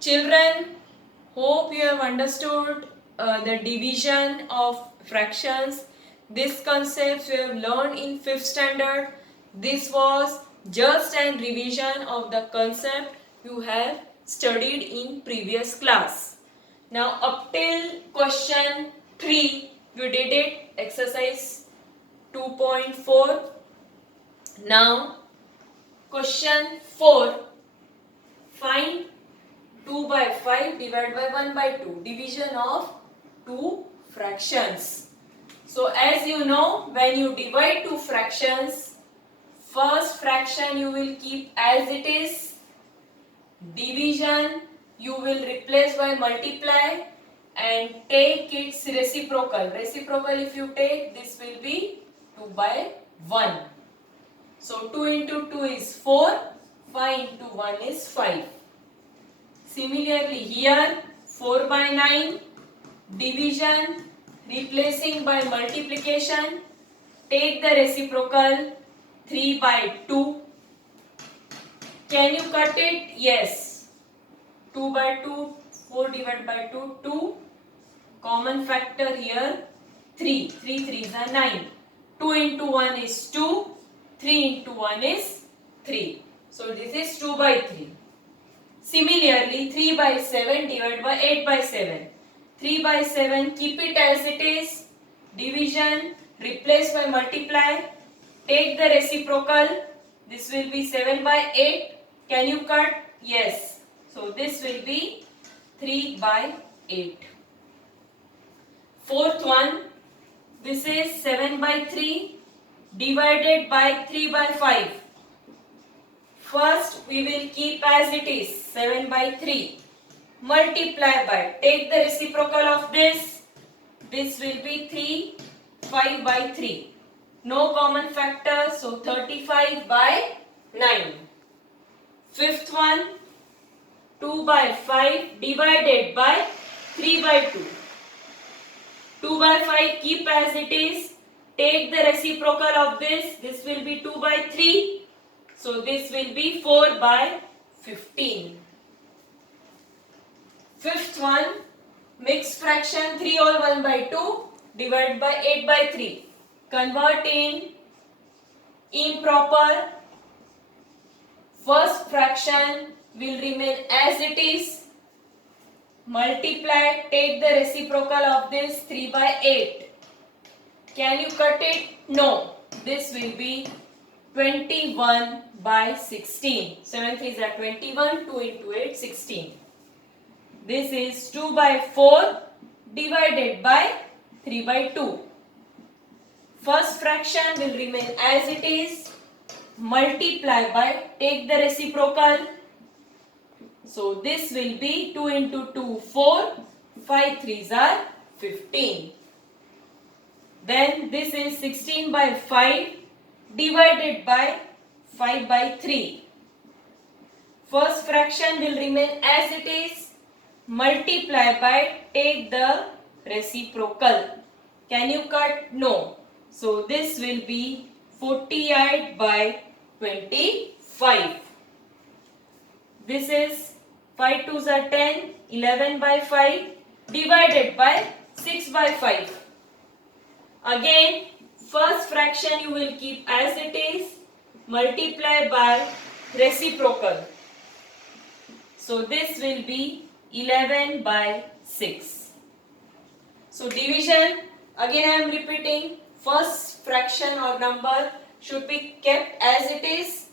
Children, hope you have understood the division of fractions. These concepts we have learned in 5th standard. This was just an revision of the concept you have studied in previous class. Now up till question 3 you did it, exercise 2.4. Now question 4, find 2 by 5 divided by 1 by 2. Division of two fractions. So as you know, when you divide two fractions, first fraction you will keep as it is. Division you will replace by multiply and take its reciprocal. Reciprocal if you take, this will be 2 by 1. So 2 into 2 is 4, 5 into 1 is 5. Similarly here 4 by 9, division replacing by multiplication, take the reciprocal 3 by 2. Can you cut it? Yes. 2 by 2, 4 divided by 2, 2. Common factor here 3. 3 3s are 9. 2 into 1 is 2. 3 into 1 is 3. So this is 2 by 3. Similarly 3 by 7 divided by 8 by 7. 3 by 7, keep it as it is. Division replace by multiply. Take the reciprocal. This will be 7 by 8. Can you cut? Yes. So this will be 3 by 8. Fourth one, this is 7 by 3 divided by 3 by 5. First we will keep as it is, 7 by 3. Multiply by, take the reciprocal of this. This will be 3, 5 by 3. No common factor, so 35 by 9. Fifth one, 2 by 5 divided by 3 by 2. 2 by 5 keep as it is. Take the reciprocal of this. This will be 2 by 3. So this will be 4 by 15. Fifth one, mixed fraction 3 all 1 by 2 divided by 8 by 3. Convert in improper. First fraction will remain as it is. Multiply, take the reciprocal of this 3 by 8. Can you cut it? No. This will be 21 by 16. 7 3s are 21, 2 into 8, 16. This is 2 by 4 divided by 3 by 2. First fraction will remain as it is. Multiply by, take the reciprocal. So this will be 2 into 2, 4. 5 3s are 15. Then this is 16 by 5 divided by 5 by 3. First fraction will remain as it is. Multiply by, take the reciprocal. Can you cut? No. So this will be 48 by 25. This is 5 2s are 10, 11 by 5 divided by 6 by 5. Again, first fraction you will keep as it is. Multiply by reciprocal. So this will be 11 by 6. So division, again I am repeating, first fraction or number should be kept as it is.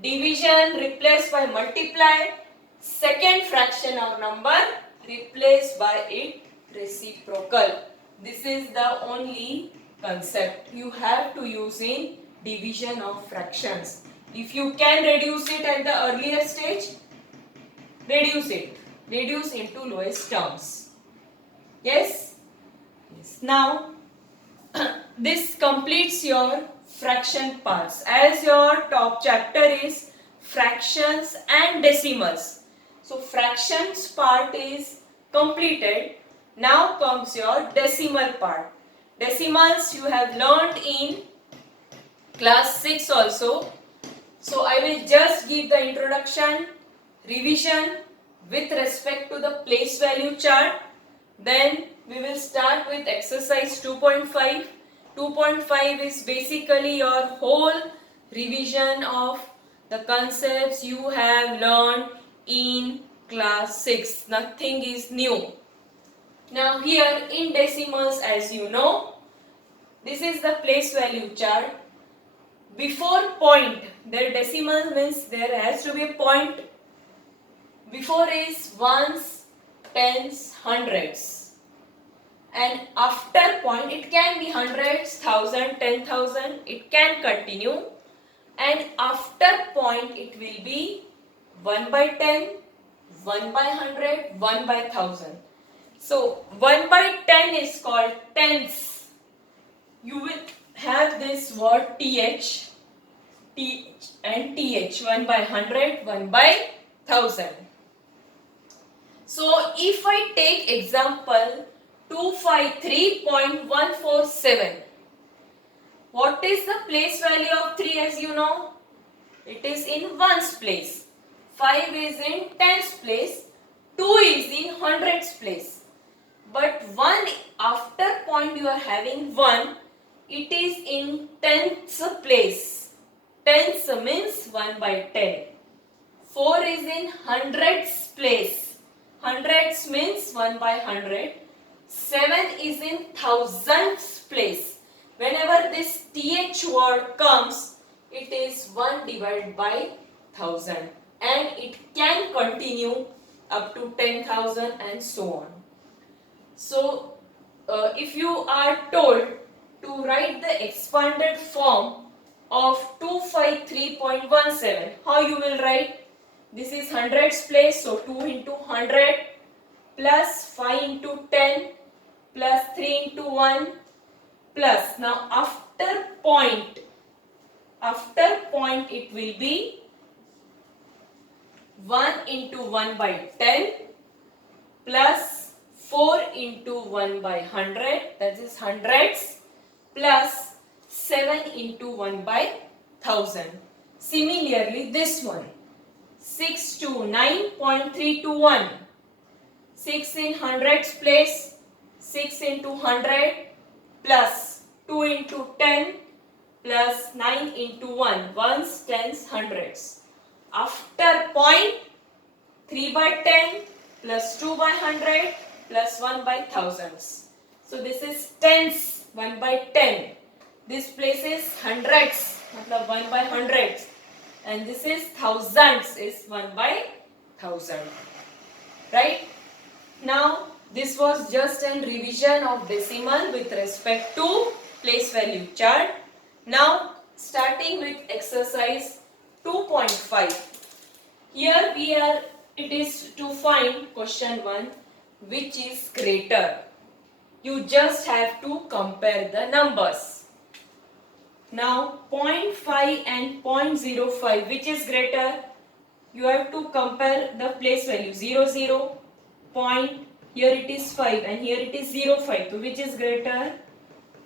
Division replaced by multiply. Second fraction or number replaced by its reciprocal. This is the only concept you have to use in division of fractions. If you can reduce it at the earlier stage, reduce it. Reduce into lowest terms. Yes? Yes. Now, this completes your fraction parts. As your top chapter is fractions and decimals. So, fractions part is completed. Now comes your decimal part. Decimals you have learned in class 6 also. So, I will just give the introduction, revision, with respect to the place value chart. Then we will start with exercise 2.5. 2.5 is basically your whole revision of the concepts you have learned in class 6. Nothing is new. Now here in decimals, as you know, this is the place value chart. Before point, their decimal means there has to be a point. Before is ones, tens, hundreds. And after point, it can be hundreds, thousand, 10,000. It can continue. And after point, it will be 1 by 10, 1 by 100, 1 by 1000. So 1 by 10 is called tens. You will have this word th, and th, 1 by 100, 1 by 1000. So if I take example 253.147, what is the place value of 3 as you know? It is in ones place, 5 is in tens place, 2 is in hundreds place. But 1 after point you are having 1, it is in tens place. Tens means 1 by 10. 4 is in hundreds place. Hundreds means 1 by 100. 7 is in thousands place. Whenever this th word comes, it is 1 divided by 1000. And it can continue up to 10,000 and so on. So, if you are told to write the expanded form of 253.17, how you will write? This is hundreds place, so 2 into 100 plus 5 into 10 plus 3 into 1 plus. Now after point it will be 1 into 1 by 10 plus 4 into 1 by 100, that is hundreds, plus 7 into 1 by 1000. Similarly, this one, 6 to 9.321. 6 in hundreds place, 6 into 100 plus 2 into 10 plus 9 into 1, ones, tens, hundreds. After point, 3 by 10 plus 2 by 100 plus 1 by thousands. So this is tens, 1 by 10. This place is hundreds, 1 by hundreds. And this is thousands, is 1 by 1000. Right? Now, this was just a revision of decimal with respect to place value chart. Now, starting with exercise 2.5. Here it is to find question 1, which is greater. You just have to compare the numbers. Now 0.5 and 0.05, which is greater? You have to compare the place value 0, 0, point, here it is 5 and here it is 0, 5. So which is greater?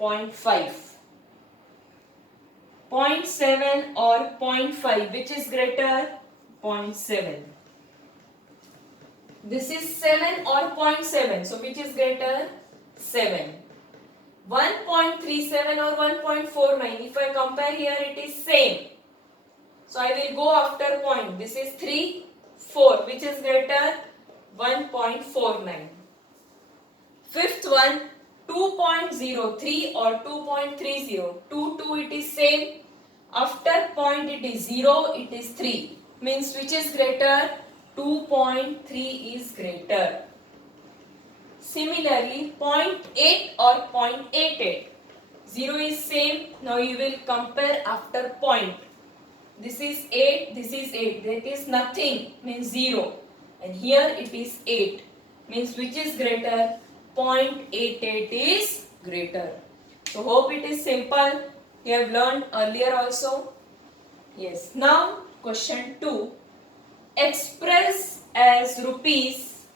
0.5. 0.7 or 0.5, which is greater? 0.7. This is 7 or 0.7, so which is greater? 7. 1.37 or 1.49, if I compare here it is same. So I will go after point. This is 3, 4, which is greater? 1.49. Fifth one, 2.03 or 2.30. 2, 2 it is same. After point it is 0, it is 3. Means which is greater? 2.3 is greater. Similarly, 0.8 or 0.88. 0 is same. Now you will compare after point. This is 8, this is 8. That is nothing, means 0. And here it is 8. Means which is greater? 0.88 is greater. So hope it is simple. You have learned earlier also. Yes. Now question 2. Express as rupees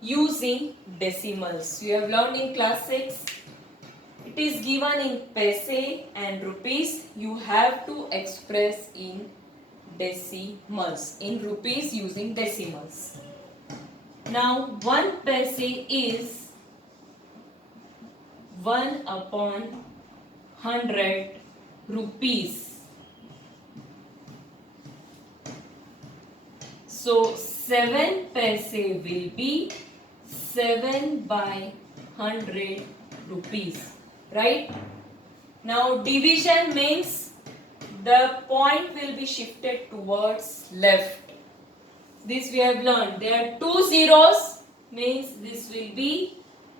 using decimals. You have learned in class 6. It is given in paise and rupees. You have to express in decimals. In rupees using decimals. Now 1 paise is 1 upon 100 rupees. So 7 paise will be 7 by 100 rupees. Right? Now division means the point will be shifted towards left. This we have learned. There are 2 zeros, means this will be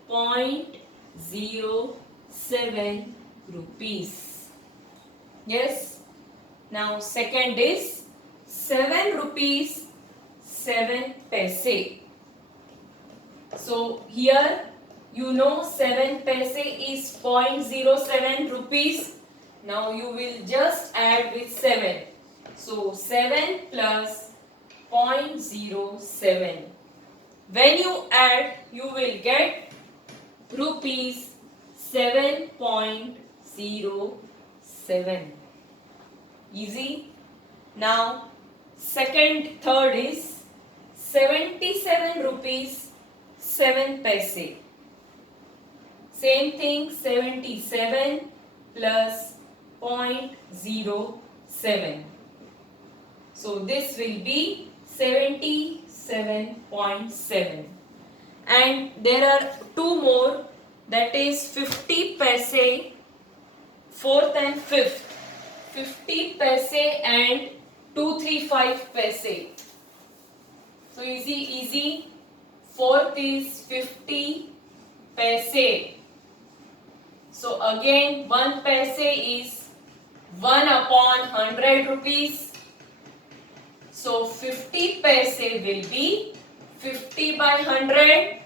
0.07 rupees. Yes. Now second is 7 rupees 7 paise. So here you know 7 paise is 0.07 rupees. Now you will just add with 7. So 7 plus 0.07. When you add, you will get rupees 7.07. Easy. Now third is 77 rupees 7 paise. Same thing, 77 plus 0.07. So this will be 77.7. And there are 2 more, that is 50 paise, 4th and 5th. 50 paise and 235 paise. So easy. 4th is 50 paise. So again 1 paise is 1 upon 100 rupees. So 50 paise will be 50 by 100.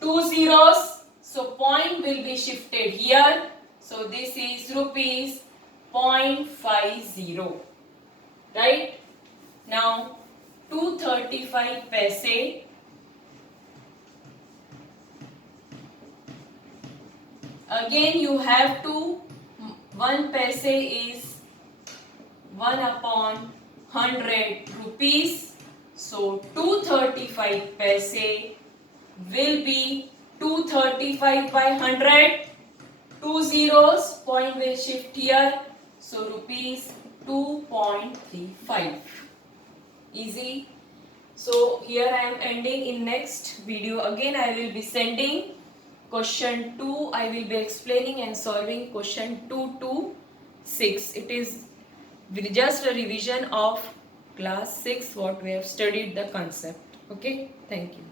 2 zeros. So point will be shifted here. So this is rupees 0.50. Right? Now 235 paise. Again you have to, 1 paise is 1 upon 100 rupees. So 235 paise will be 235 by 100. 2 zeros, point will shift here. So rupees 2.35. Easy. So here I am ending. In next video again I will be sending question 2. I will be explaining and solving question 2 to 6. It is just a revision of class 6 what we have studied the concept. Okay, thank you.